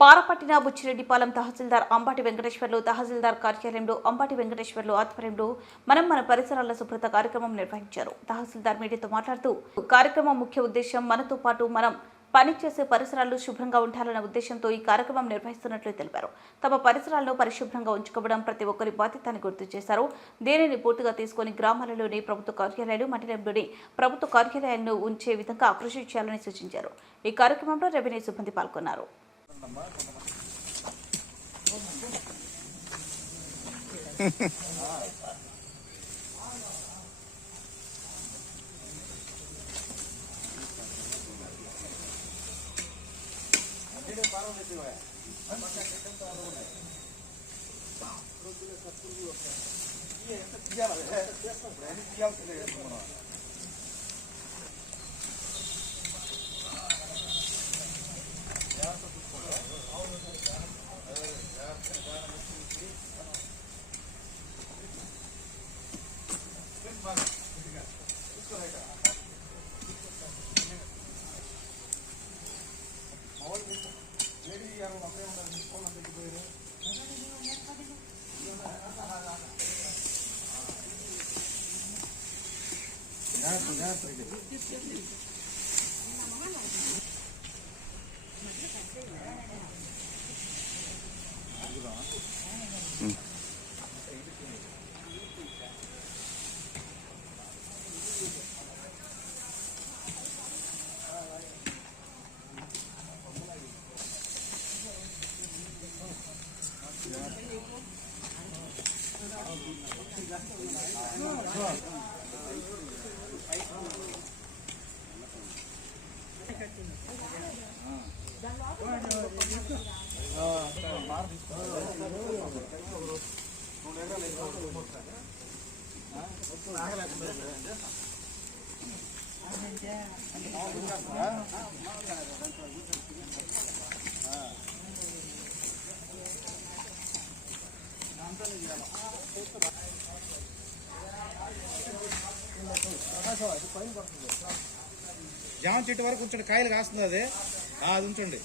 పారపట్టిన బుచ్చిరెడ్డిపాలెం తహసీల్దార్ అంబాటి వెంకటేశ్వర్లు తహసీల్దార్ కార్యాలయంలో అంబాటి వెంకటేశ్వర్లు ఆధ్వర్యంలో మనం మన పరిసరాల శుభ్రత కార్యక్రమం నిర్వహించారు. తహసీల్దార్ మీడియాతో మాట్లాడుతూ కార్యక్రమం ముఖ్య ఉద్దేశం మనతో పాటు మనం పనిచేసే పరిసరాలు శుభ్రంగా ఉండాలన్న ఉద్దేశంతో ఈ కార్యక్రమం నిర్వహిస్తున్నట్లు తెలిపారు. తమ పరిసరాలను పరిశుభ్రంగా ఉంచుకోవడం ప్రతి ఒక్కరి బాధ్యత అని గుర్తు చేశారు. దీనిని పూర్తిగా తీసుకొని గ్రామాలలోని ప్రభుత్వ కార్యాలయాలు మండలంలోని ప్రభుత్వ కార్యాలయాలను ఉంచే విధంగా కృషి చేయాలని సూచించారు. ఈ కార్యక్రమంలో రెవెన్యూ సిబ్బంది పాల్గొన్నారు. Yeah, that's the yellow. That's the brown. It's the yellow. Gracias, gracias. అంతా జామ చెట్టు వరకు ఉంచండి. కాయలు కాస్తుంది అది? అది ఉంచండి.